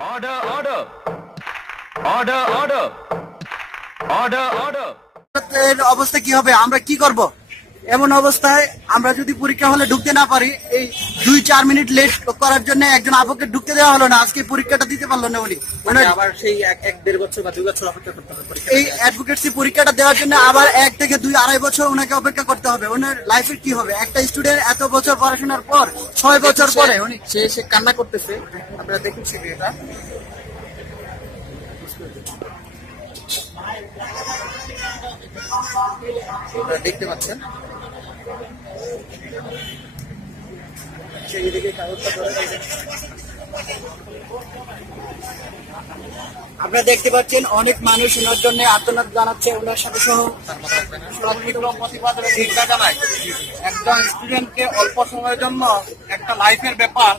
Order, order. Order, order. Order, order. অবস্থা কি হবে? আমরা কি করব? এমন অবস্থায় আমরা যদি পরীক্ষা হলে ঢুকতে না পারি, এই 2-4 মিনিট লেট করার জন্য একজন আপুকে ঢুকতে দেওয়া হলো না, আজকে পরীক্ষাটা দিতে পারলো না উনি। আবার সেই 1-1.5 বছর বা 2 বছর অপেক্ষা করতে হবে এই অ্যাডভোকেসি পরীক্ষাটা দেওয়ার জন্য আবার 1 থেকে 2-2.5 বছর ওনাকে অপেক্ষা করতে হবে। ওনার লাইফের কি হবে? একটা স্টুডেন্ট এত বছর পড়াশোনার পর 6 বছর পরে উনি সে কান্না করতেছে। আপনারা দেখুন ভিডিওটা, দেখতে পাচ্ছেন। আপনারা দেখতে পাচ্ছেন অনেক মানুষ ওনার জন্য আর্তনাদ জানাচ্ছে, ওনার সাথে সহ প্রতিবাদ চিন্তা জানাই। একজন স্টুডেন্টকে অল্প সময়ের জন্য একটা লাইফের ব্যাপার,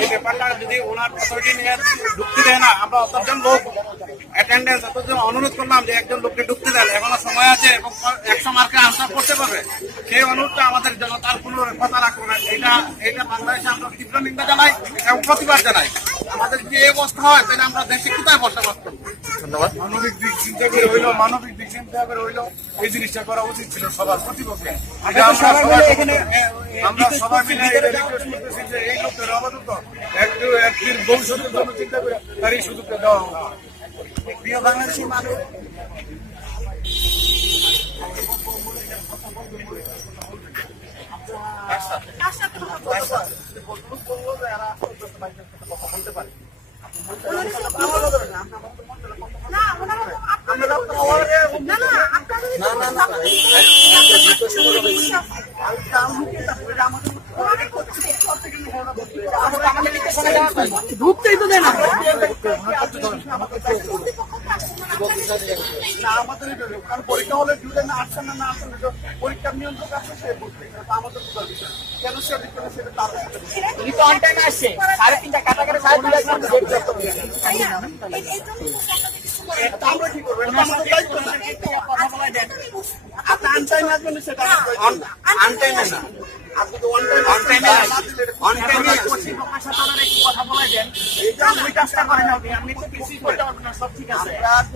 এই ব্যাপারটা যদি ওনার অথরিটি নিয়ে ঢুকতে দেয় না, আমরা অতজন লোক অ্যাটেন্ডেন্স অতজন অনুরোধ করলাম যে একজন লোককে ঢুকতে দেন, এখনো সময় আছে এবং 100 মার্কে আনসার করতে পারবে। সেই অনুরোধটা আমাদের জনতার কোনো কথা রাখবো না। এটা বাংলাদেশে আমরা তীব্র নিন্দা জানাই এবং প্রতিবাদ জানাই। আমাদের যে অবস্থা হয় তাহলে আমরা দেশে কোথায় বসবাস করবো? ধন্যবাদ। মানবিক দিক চিন্তা করে হইলো এই জিনিসটা করা উচিত ছিল সবার প্রতিপক্ষে। আমরা সবাই মিলে রিকোয়েস্ট করতেছি যে এই লোকের আপাতত একটির ভবিষ্যতের জন্য চিন্তা করে তার এই সুযোগটা দেওয়া হোক। প্রিয় বাংলাদেশী মানুষ, ঢুকতেই তো দেয় না। আমাদের পরীক্ষা হলে স্টুডেন্ট আসছে না আসছে না, পরীক্ষার নিয়ন্ত্রক আছে সে বুঝবে, আমাদের বুঝার বিষয় কেন সে সেটা তার আসছে 3:30 কাটাকাটি 3:30 আমরা কি করবো? আমাদের দায়িত্ব না। আপনি আনটাইমে আসবেন সেটা আনটাইমে না, আপনি তো কথা বলে দেন। কাজটা করেন আপনি তো কিছুই করতে পারবেন না, সব ঠিক আছে।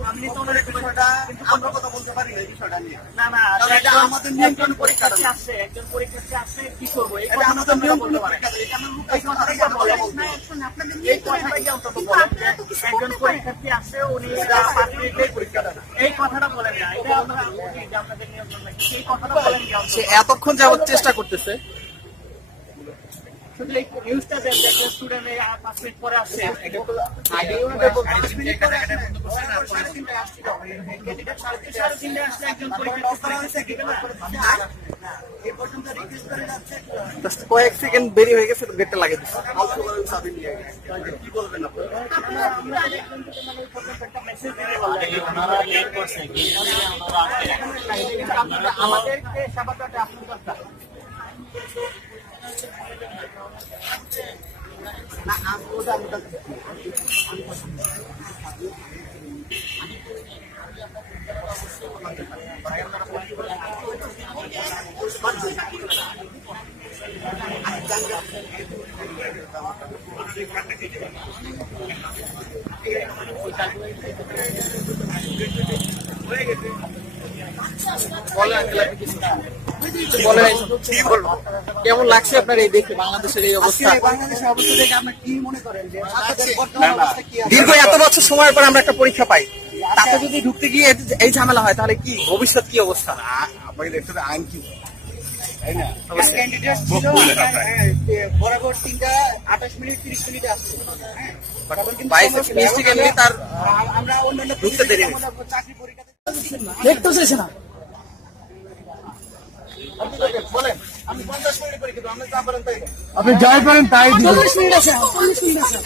আপনি তো ওনার বিষয়টা আমরা কথা বলতে পারি না, বিষয়টা নিয়ে না না, এটা আমাদের নিয়ন্ত্রণ পরীক্ষার্থী আসছে, একজন পরীক্ষার্থী আসছে, কি করবো? এটা আমাদের নিয়ন্ত্রণ পরীক্ষা, এটা আমরা এই কথাটাই অন্তত বলেন যে একজন পরীক্ষার্থী আসছে, উনি পরীক্ষাটা না, এই কথাটা বলেন না। এটা আমরা আপনাদের নিয়ন্ত্রণ নাকি এই কথাটা বলেন। সে এতক্ষণ যাবত চেষ্টা করতেছে। নিউজটা দেন যে স্টুডেন্ট 5 মিনিট পরে আসছে, কয়েক সেকেন্ড দেরি হয়ে গেছে, গেটটা লাগিয়ে দিচ্ছে। কি বলবেন আমাদেরকে সেবা করতে আপনার দরকার না। কেমন লাগছে আপনার এই দেখে বাংলাদেশের এই অবস্থা? বাংলাদেশের অবস্থা দেখে আপনার কি মনে করেন যে দীর্ঘ এত বছর সময়ের পর আমরা একটা পরীক্ষা পাই, তাতে যদি ঢুকতে গিয়ে এই ঝামেলা হয় তাহলে কি ভবিষ্যৎ কি অবস্থা? আপনাকে দেখতে হবে আইন কি, তাই না? ক্যান্ডিডেট ছিল বরাবর 3:28 মিনিট 30 মিনিটে আসছে। তার আমরা অন্যান্য ঢুকতে দেরি চাকরি পরীক্ষা দেখতেছে না। বলেন আমি 50 মিনিট পরীক্ষা, আপনি যা পারেন তাই আপনি যাই পারেন তাই দিন। 40 মিনিট আছে, 40 মিনিট আছে।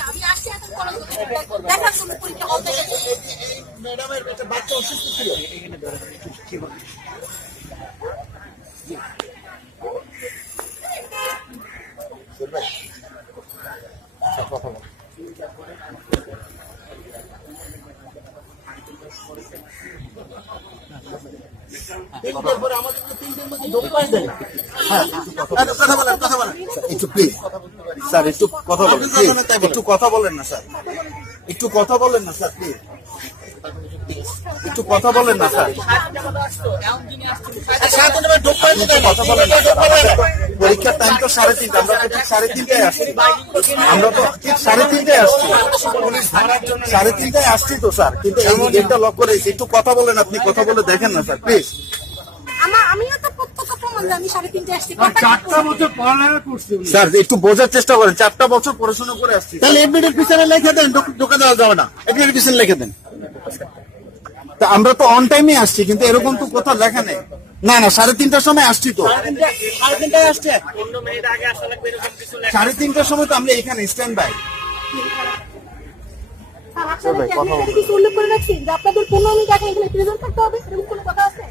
ম্যাডামের বাচ্চা অসুস্থ ছিল, কথা বল। একটু প্লিজ স্যার, একটু কথা বলেন, একটু কথা বলেন না স্যার। একটু কথা বলেন না স্যার, প্লিজ একটু কথা বলেন না স্যার। কথা বলেন না স্যার। পরীক্ষার টাইম তো 3:30, আমরা তো ঠিক 3:30টায় আসছি। আমরা তো ঠিক 3:30টায় আসছি, 3:30টায় আসছি তো স্যার, কিন্তু এই গেটটা লক করে দিয়েছি। একটু কথা বলেন, আপনি কথা বলে দেখেন না স্যার, প্লিজ। আমিও তো প্রত্যক্ষ প্রমাণ যে আমি 3:30 আসছি। 4টা বছর পড়ালেখা করছি স্যার একটু বোঝার চেষ্টা করেন, 4টা বছর পড়াশোনা করে আসছি। তাহলে এডমিটের পিছনে লিখে দেন, ঢোকা দেওয়া যাবে না, এডমিটের পিছনে লিখে দেন। তা আমরা তো অন টাইমে আসছি, কিন্তু এরকম তো কোথাও লেখা নেই। না না, 3:30টার সময় আসছি তো। 3:30টায় আসছে। 3:30টার সময় তো আমরা এখানে স্ট্যান্ড বাই। উল্লেখ করে রাখছি যে আপনাদের 15 মিনিট আগে এখানে প্রেজেন্ট থাকতে হবে, এরকম কোনো কথা আছে?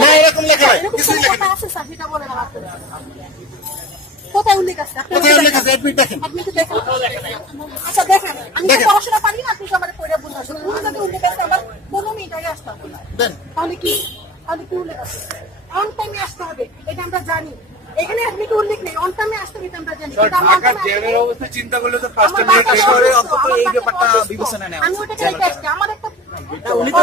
না, এরকম লেখা নাই, এরকম কিছুই কোনো লেখা কথা নাই। আছে স্যার? সেটা বলেন আমাকে। কোথায় উল্লেখ আছে? কোথায় উল্লেখ আছে? এডমিট দেখেন। আপনি তো দেখেন। আচ্ছা দেখেন, আমি তো পড়াশোনা পারি না, আপনি তো আমার পড়ে বুঝাচ্ছেন। উল্লেখ আছে আমার 15 মিনিট আগে আসতে হবে। দেন। তাহলে কি উল্লেখ আছে? অন টাইমে আসতে হবে, এটা আমরা জানি। এখানে অ্যাডমিট উল্লেখ নেই, অন টাইমে আসতে হবে, এটা আমরা জানি। এটা আমরা ঢাকার জেলের অবস্থা চিন্তা করলে তো ফার্স্ট আমার বাসায় শহরে অবস্থা, অন্তত আমার এই বাসায় ব্যাপারটা অবস্থা। বিবেচনায় নেওয়া আমি ওটা চাইতে আসছি, আমার একটা উনি তো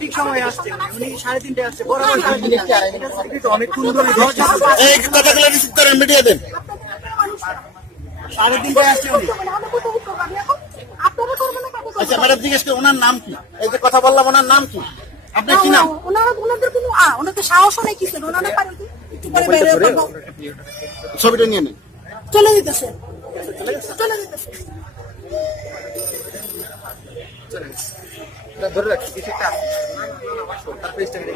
ঠিক সময় আসছে, উনি 3:30টায় আসছে, বরাবর 3:30টায়। অনেকক্ষণ ধরে এই কথাগুলো রিসিভ করেন, মিডিয়া দেন। 3:30টায় আসছে উনি। আচ্ছা ম্যাডাম, জিজ্ঞেস করি ওনার নাম কি? এই যে কথা বললাম, ওনার নাম কি? আপনার কি নাম? ওনাদের কোনো ওনাদের সাহসও নেই কিছু, ওনারা পারেন কি? একটু পরে বাইরে করবো। ছবিটা নিয়ে নিন। চলে যেতেছে, চলে যেতেছে।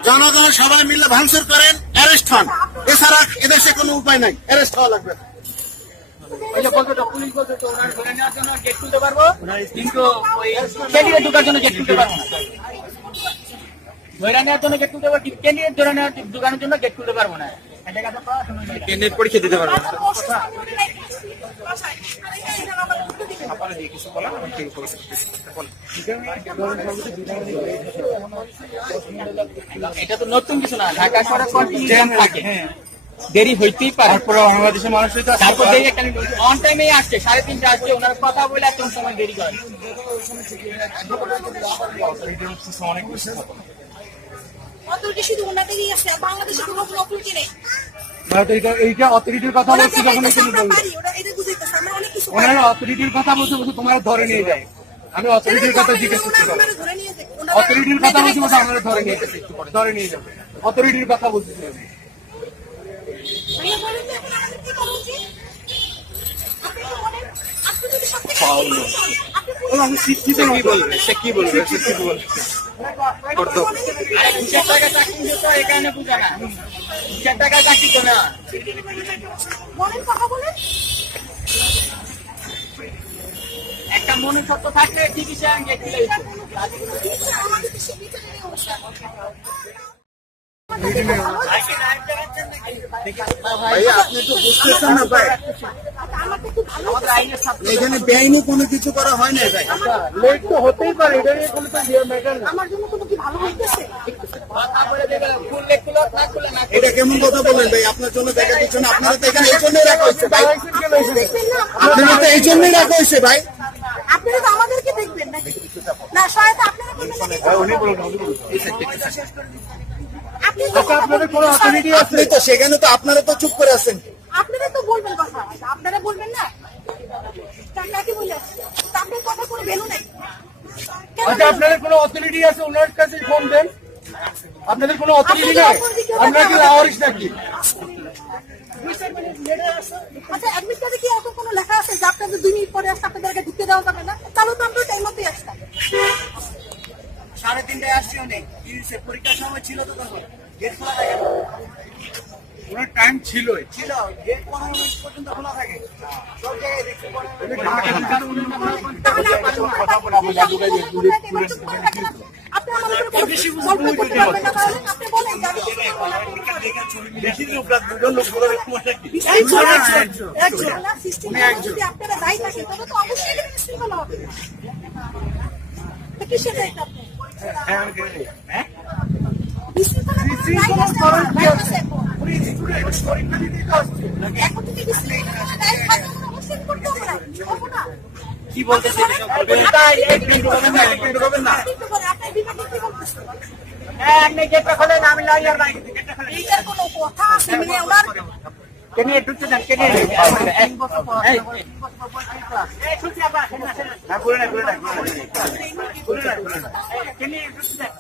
জনগণ সবাই মিলে ভাঙচুর করেন, অ্যারেস্ট হন। এছাড়া এদেশে কোনো উপায় নাই, অ্যারেস্ট হওয়া লাগবে। ওই যে বলতো পুলিশ বলতো তো ওনার ধরে নেওয়ার জন্য গেট খুলতে পারবো, কিন্তু ওই ক্যান্ডিডেট ঢোকার জন্য গেট খুলতে পারবো না। ধরে নেওয়ার জন্য গেট খুলতে পারবো, ক্যান্ডিডেট ধরে নেওয়ার ঢোকানোর জন্য গেট খুলতে পারবো না। ক্যান্ডিডেট পরীক্ষা দিতে পারবো না। এটা তো নতুন কিছু না, ঢাকা শহরে কন্টিনিউ থাকে, দেরি হইতেই পারে। তারপরে বাংলাদেশের মানুষই তো তারপর দেরি একটা অন টাইমে আসছে, 3:30 আসছে, ওনার কথা বলে এত সময় দেরি করে। অথরিটি শুধু ওনাদেরই আছে, আর বাংলাদেশে কোনো অথরিটি নেই। এইটা অথরিটির কথা বলছি, যখন এখানে বলবো ওনারা অথরিটির কথা বলছে, বলছে তোমার ধরে নিয়ে যায়। আমি অথরিটির কথা জিজ্ঞেস করতে পারবো, অথরিটির কথা বলছি, বলছে আমরা ধরে নিয়ে যাবে, ধরে নিয়ে যাবে। অথরিটির কথা বলছি আমি। আমি শিক্ষিত কি বলবে, সে কি বলবে, সে কি বলবে। 2 টাকা চাকরি দিত, এখানে বুঝে না। 2 টাকা চাকরি তো না। একটা মনে সত্য থাকলে ঠিকই সে গেট খুলে দিত। ভাইয়া আপনি তো বুঝতেছেন না ভাই, এখানে বেআইনি কোনো কিছু করা হয় না ভাই। লেট তো হতেই পারে, এটা নিয়ে কোনো তো ম্যাটার না। আমার জন্য কোনো কি ভালো হইতেছে? কথা বলে দেখে খুললে খুলো, না খুলে না। এটা কেমন কথা বলেন ভাই? আপনার জন্য দেখা দিচ্ছে না, আপনারা তো এখানে এই জন্যই রাখা হয়েছে ভাই, দেখবেন না, আপনারা তো এই জন্যই রাখা হয়েছে ভাই। আপনারা তো আমাদেরকে দেখবেন নাকি? না, সহায়তা আপনারা করবেন নাকি? আপনি তো আপনাদের কোনো অথরিটি আপনি তো সেখানে তো আপনারা তো চুপ করে আছেন। আপনারা তো বলবেন কথা, আপনারা বলবেন না? কাকে বলে আসছে? আপনার কথা কোনো ভ্যালু নেই। আচ্ছা, আপনাদের কোনো অথরিটি আছে, ওনার কাছে ফোন দেন। আপনাদের কোনো অথরিটি নেই, আপনারা কি লাহোরিস নাকি? আচ্ছা, অ্যাডমিট কার্ডে কি এত কোনো লেখা আছে যে আপনাদের 2 মিনিট পরে আসতে আপনাদেরকে ঢুকতে দেওয়া যাবে না? তাহলে তো আমরা টাইম মতোই আসতাম। 3:30টায় আসছি অনেক, পরীক্ষার সময় ছিল তো, তখন গেট খোলা থাকে না। ওনার টাইম ছিলই। ছিল, গেট 15 মিনিট পর্যন্ত খোলা থাকে। সব জায়গায় দেখছি। আপনি আমাদের আপনি বলেন আপনারা দায়ী থাকেন, তবে তো অবশ্যই শৃঙ্খলা হবে। কিসের দায়িত্ব আপনি? এখন থেকে অবশ্যই করতে হবে না। কি বলতে চাইছেন? আপনার বিভাগে কি বলতেছে? আপনি গেটটা খোলেন, আমি লাইয়ার নাই গেটটা খোলেন। এইটার কোনো কথা আছে মানে ওনার কেন ঢুকতে দেন? কেন এই ছুটি আবার না, খুলে না, খুলে না, খুলে না, খুলে না, খুলে না, কেন ঢুকতে দেন?